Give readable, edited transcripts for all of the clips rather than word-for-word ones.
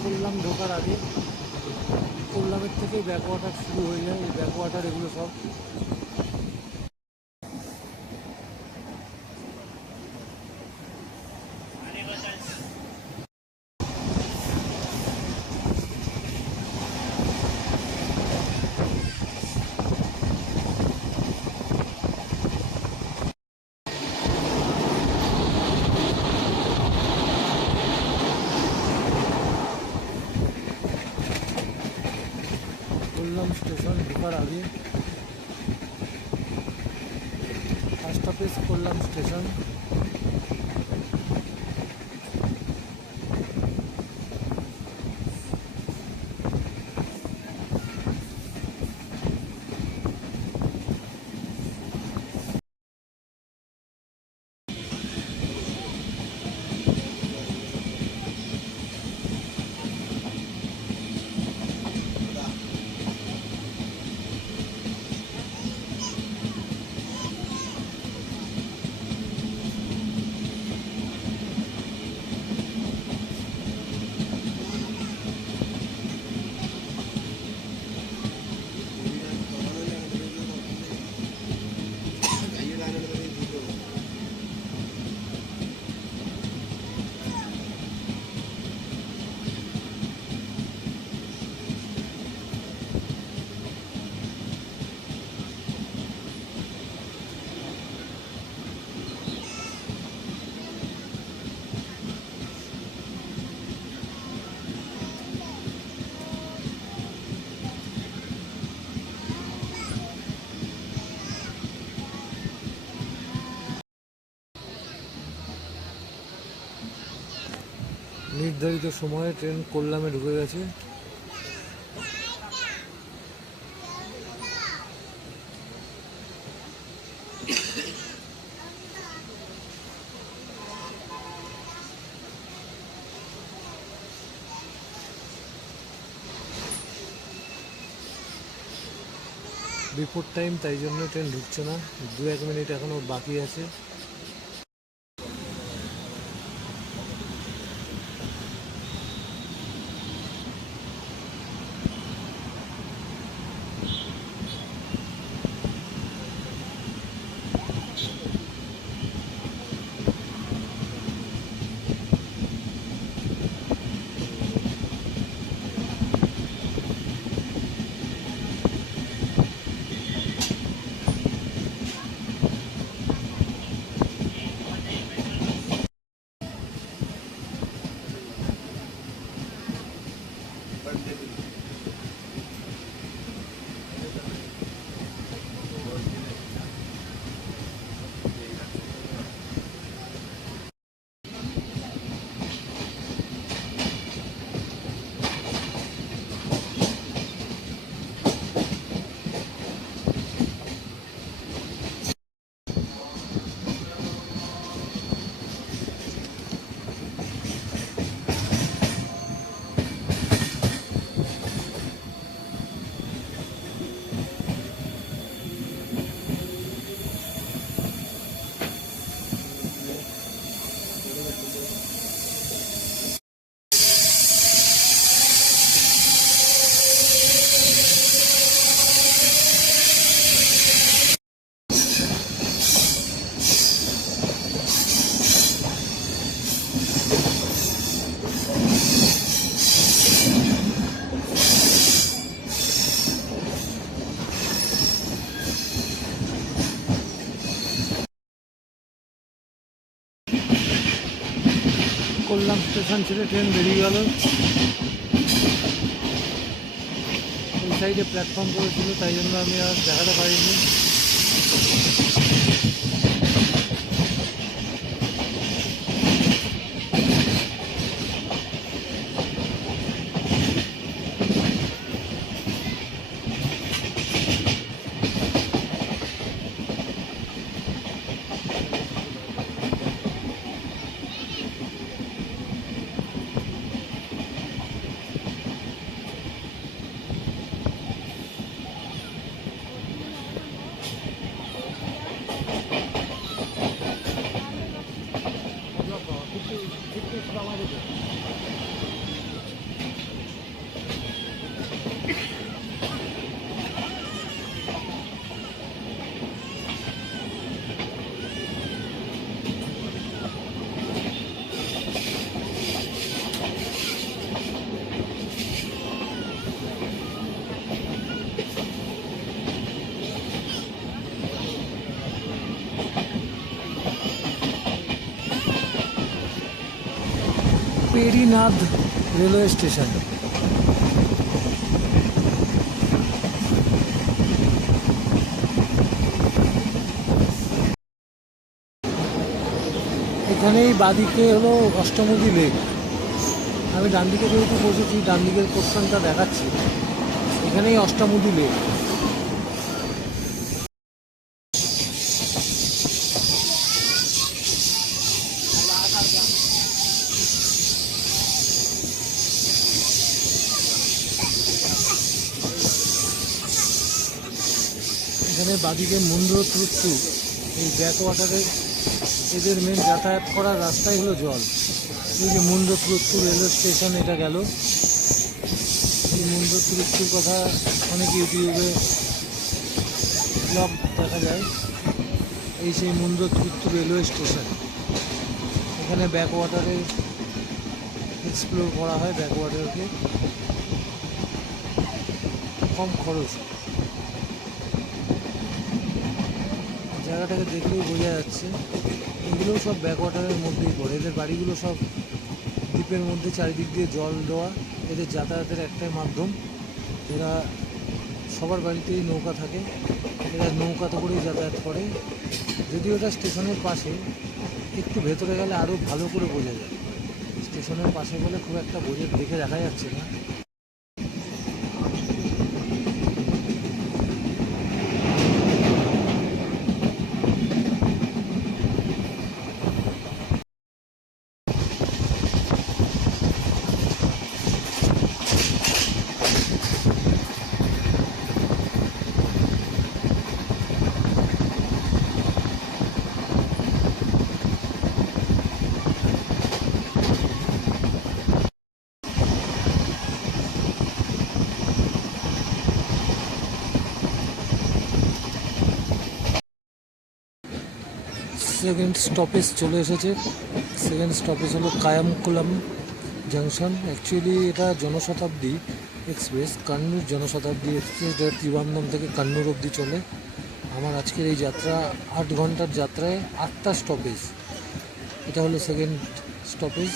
কোল্লাম ঢোকার আগে কোল্লামের থেকেই ব্যাক ওয়াটার শুরু হয়ে যায়। এই ব্যাক ওয়াটার এগুলো সব কোল্লাম স্টেশন ঢোকার আগে ফার্স্ট অফিস কোল্লাম স্টেশন। নির্ধারিত সময়ে ট্রেন কোল্লামে ঢুকে গেছে। বিফোর টাইম, তাই জন্য ট্রেন ঢুকছে না। 2-1 মিনিট এখনো বাকি আছে। কোল্লাম স্টেশন ছেড়ে ট্রেন বেরিয়ে গেল। এই সাইডে প্ল্যাটফর্ম করেছিল, তাই জন্য আমি আর দেখাতে পারিনি। টেরিনাদ রেলওয়ে স্টেশন। এখানেই বাদিকে হলো অষ্টমুদি লেক। আমি ডান দিকে যেহেতু বসেছি, ডান দিকের পোর্শনটা দেখাচ্ছি। এখানেই অষ্টমুদি লেক। এখানে বাদিকে মুন্দ্রতুত্তু, এই ব্যাকওয়াটারের এদের মেন যাতায়াত করার রাস্তাই হলো জল। এই যে মুন্দ্রতুত্তু রেলওয়ে স্টেশন, এটা গেল। এই মুন্দ্রতুত্তুর কথা অনেক ইউটিউবে ব্লগ দেখা যায়। এই সেই মুন্দ্রতুত্তু রেলওয়ে স্টেশন। এখানে ব্যাকওয়াটারে এক্সপ্লোর করা হয়, ব্যাকওয়াটারকে কম খরচ। জায়গাটাকে দেখলেই বোঝা যাচ্ছে এগুলোও সব ব্যাকওয়াটারের মধ্যেই পড়ে। এদের বাড়িগুলো সব দ্বীপের মধ্যে, চারিদিক দিয়ে জল দেওয়া। এদের যাতায়াতের একটাই মাধ্যম, এরা সবার বাড়িতেই নৌকা থাকে, এরা নৌকাতে করেই যাতায়াত করে। যদিও এটা স্টেশনের পাশে, একটু ভেতরে গেলে আরও ভালো করে বোঝা যায়। স্টেশনের পাশে বলে খুব একটা দেখে দেখা যাচ্ছে না। সেকেন্ড স্টপেজ চলে এসেছে। সেকেন্ড স্টপেজ হলো কায়ামকুলাম জাংশন। অ্যাকচুয়ালি এটা জনশতাব্দী এক্সপ্রেস, কান্নুর জনশতাব্দী এক্সপ্রেস, যেটা ত্রিবান্ধম থেকে কান্নুর অবধি চলে। আমার আজকের এই যাত্রা 8 ঘন্টার যাত্রায় 8টা স্টপেজ। এটা হলো second stoppage.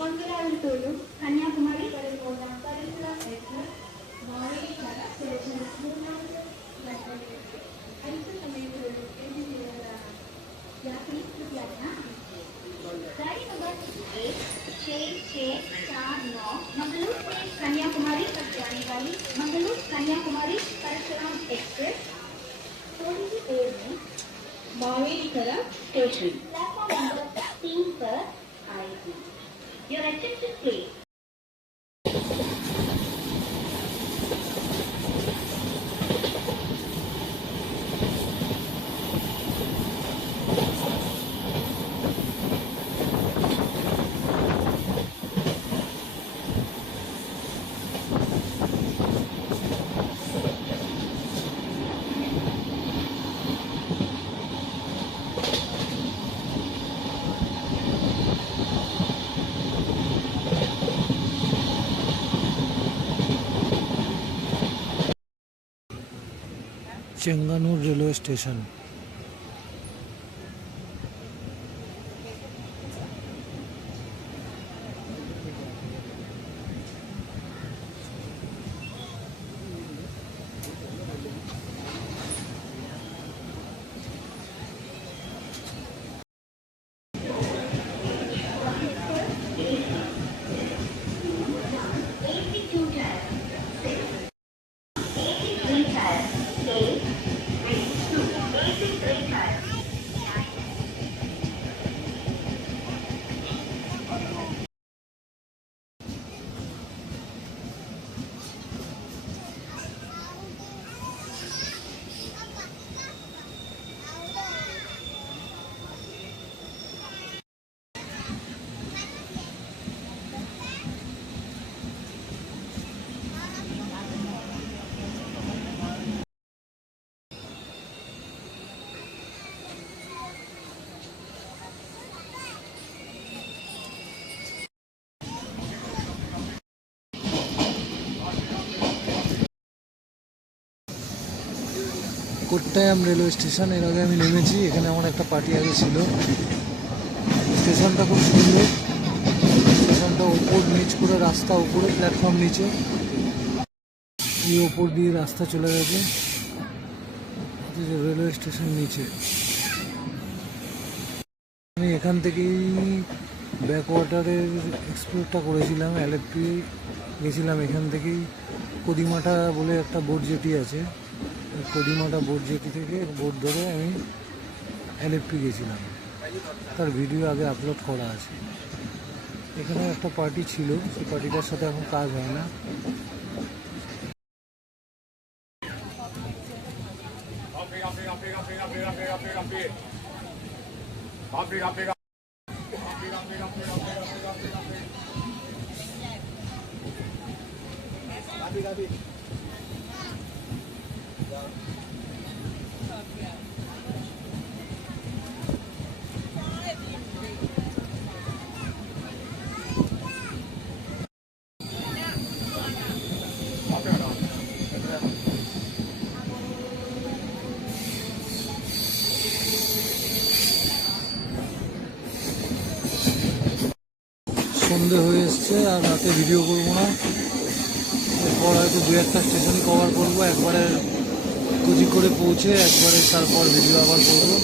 Mangalarutulu, Kanyakumari, Parikula, Mari, selection of Yaki, Yatna. Dari number 8, 6, 4, 9, Mangalore से कन्याकुमारी तक जाने वाली मंगलूर कन्याकुमारी परशुराम एक्सप्रेस थोड़ी ही देर में मावेलीकरा स्टेशन प्लेटफॉर्म नंबर 3 पर आएगी। Your attention please. Chengannur railway station. Kottayam railway station. এর আগে আমি নেমেছি, এখানে আমার একটা পার্টি আগে ছিল। স্টেশনটা খুব সুন্দর, স্টেশনটা ওপর নিচ করে রাস্তা, উপরে প্ল্যাটফর্ম, নিচে এই ওপর দিয়ে রাস্তা চলে গেছে, রেলওয়ে স্টেশন নিচে। আমি এখান থেকেই ব্যাকওয়াটারের এক্সপ্লোরটা করেছিলাম, এলএফপি গেছিলাম এখান থেকেই। কদিমাটা বলে একটা বোট জেটি আছে, কদিমাটা বোট জেটি থেকে বোট ধরে আমি এলএফপি গেছিলাম, তার ভিডিও আগে আপলোড করা আছে। এখানে একটা পার্টি ছিল, সেই পার্টিটার সাথে এখন কাজ হয় না। সন্ধে হয়ে এসছে, আর রাতে ভিডিও করবো না, এরপর হয়তো দু একটা স্টেশন কভার করবো, একবারে কোজিকোড়ে পৌঁছে একবারে তারপর ভিডিও আবার করবো।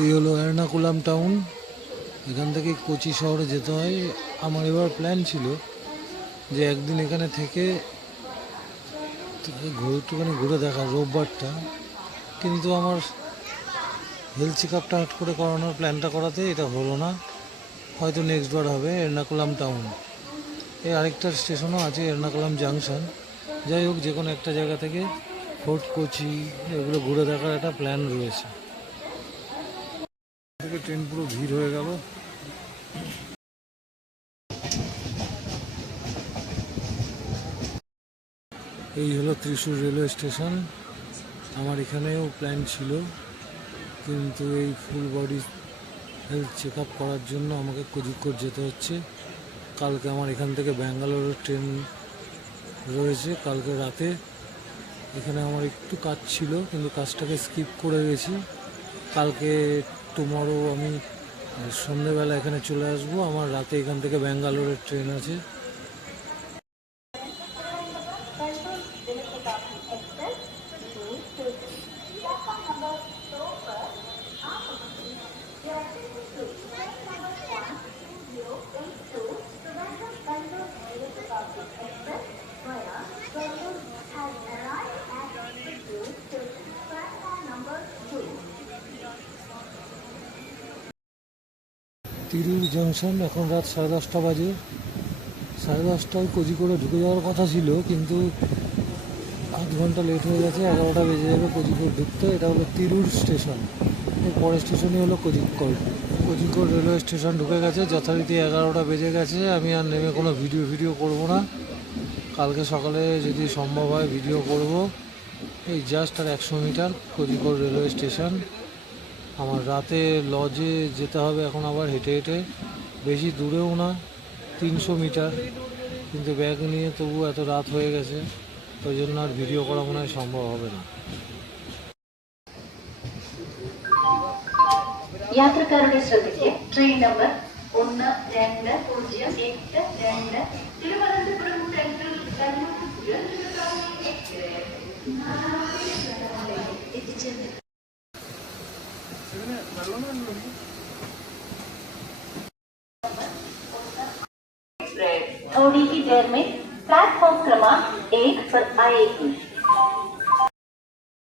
এই হলো এর্নাকুলাম টাউন, এখান থেকে কোচি শহরে যেতে হয়। আমার এবার প্ল্যান ছিল যে একদিন এখানে থেকে একটুখানি ঘুরে দেখা রোববারটা, কিন্তু আমার হেলথ চেক আপটা হাট করে করানোর প্ল্যানটা করাতে এটা হলো না, হয়তো নেক্সট বার হবে। এর্নাকুলাম টাউন, এই আরেকটা স্টেশনও আছে এর্নাকুলাম জাংশন। যাই হোক, যে কোনো একটা জায়গা থেকে ফোর্ট কোচি এগুলো ঘুরে দেখার একটা প্ল্যান রয়েছে। থেকে ট্রেন পুরো ভিড় হয়ে গেল। এই হলো ত্রিশূর রেলওয়ে স্টেশন। আমার এখানেও প্ল্যান ছিল, কিন্তু এই full body health check up করার জন্য আমাকে কোজিকোড যেতে হচ্ছে। কালকে আমার এখান থেকে ব্যাঙ্গালোরের ট্রেন রয়েছে কালকে রাতে। এখানে আমার একটু কাজ ছিল, কিন্তু কাজটাকে স্কিপ করে গেছি। কালকে টুমরো আমি সন্ধ্যেবেলা এখানে চলে আসবো, আমার রাতে এখান থেকে ব্যাঙ্গালোরের ট্রেন আছে। তিরুর জংশন, এখন রাত 10:30 বাজে। 10:30টায় কোজিকোড়ে ঢুকে যাওয়ার কথা ছিল, কিন্তু আধ ঘন্টা লেট হয়ে গেছে, 11টা বেজে যাবে কোজিকোড় ঢুকতে। এটা হলো তিরুর স্টেশন, এর পরের স্টেশনই হলো কোজিকোড়। কোজিকোড় রেলওয়ে স্টেশন ঢুকে গেছে, যথারীতি 11টা বেজে গেছে। আমি আর নেমে কোনো ভিডিও করব না, কালকে সকালে যদি সম্ভব হয় ভিডিও করব। এই জাস্ট আর 100 মিটার কোজিকোড় রেলওয়ে স্টেশন। আমার রাতে লজে যেতে হবে এখন আবার হেঁটে হেঁটে, বেশি দূরেও না, 300 মিটার, কিন্তু ব্যাগ নিয়ে তবু এত রাত হয়ে গেছে, ওই জন্য আর ভিডিও করা মনে হয় সম্ভব হবে না। യാത്രക്കാരുടെ ശ്രദ്ധയ്ക്ക് ട്രെയിൻ നമ്പർ 1208 തിരുവനന്തപുരം സെൻട്രൽ എത്തിച്ചേർന്നു। थोड़ी ही देर में प्लेटफॉर्म क्रमांक 1 पर आएगी।